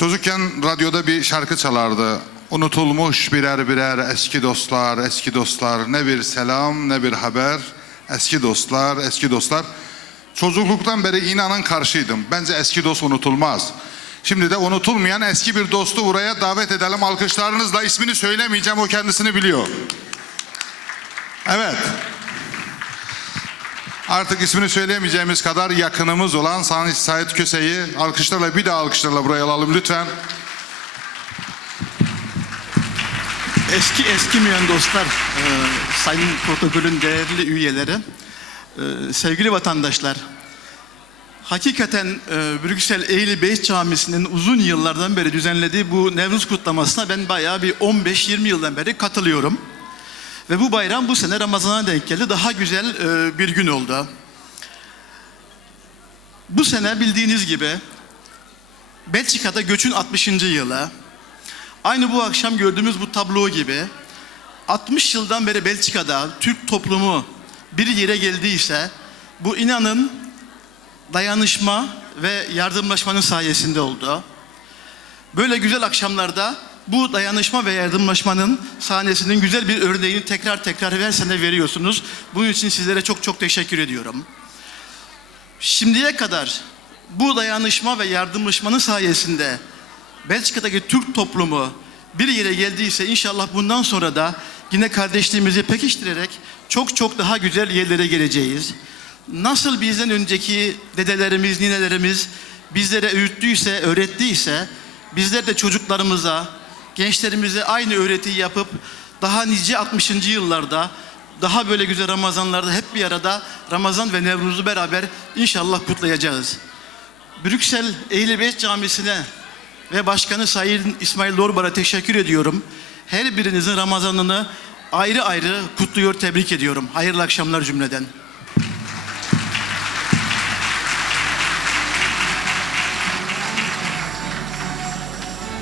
Çocukken radyoda bir şarkı çalardı. Unutulmuş birer birer eski dostlar, eski dostlar. Ne bir selam, ne bir haber. Eski dostlar, eski dostlar. Çocukluktan beri inanın karşıydım. Bence eski dost unutulmaz. Şimdi de unutulmayan eski bir dostu buraya davet edelim. Alkışlarınızla ismini söylemeyeceğim. O kendisini biliyor. Evet. Artık ismini söyleyemeyeceğimiz kadar yakınımız olan Sani Sait Köse'yi alkışlarla bir daha alkışlarla buraya alalım lütfen. Eski eskimeyen dostlar, e, sayın protokolün değerli üyeleri, e, sevgili vatandaşlar. Hakikaten e, Brüksel Eğli Beyt Camisi'nin uzun yıllardan beri düzenlediği bu Nevruz kutlamasına ben bayağı bir 15-20 yıldan beri katılıyorum. Ve bu bayram bu sene Ramazan'a denk geldi. Daha güzel e, bir gün oldu. Bu sene bildiğiniz gibi Belçika'da göçün 60. yılı. Aynı bu akşam gördüğümüz bu tablo gibi 60 yıldan beri Belçika'da Türk toplumu bir yere geldiyse bu inanın dayanışma ve yardımlaşmanın sayesinde oldu. Böyle güzel akşamlarda bu dayanışma ve yardımlaşmanın sahnesinin güzel bir örneğini tekrar tekrar her sene veriyorsunuz. Bunun için sizlere çok çok teşekkür ediyorum. Şimdiye kadar bu dayanışma ve yardımlaşmanın sayesinde Belçika'daki Türk toplumu bir yere geldiyse inşallah bundan sonra da yine kardeşliğimizi pekiştirerek çok çok daha güzel yerlere geleceğiz. Nasıl bizden önceki dedelerimiz, ninelerimiz bizlere öğüttüyse, öğrettiyse bizler de çocuklarımıza, gençlerimize aynı öğretiyi yapıp daha nice 60. yıllarda daha böyle güzel Ramazanlarda hep bir arada Ramazan ve Nevruz'u beraber inşallah kutlayacağız. Brüksel Eylebeyt Camisi'ne ve Başkanı Sayın İsmail Dorbar'a teşekkür ediyorum. Her birinizin Ramazanını ayrı ayrı kutluyor, tebrik ediyorum. Hayırlı akşamlar cümleden.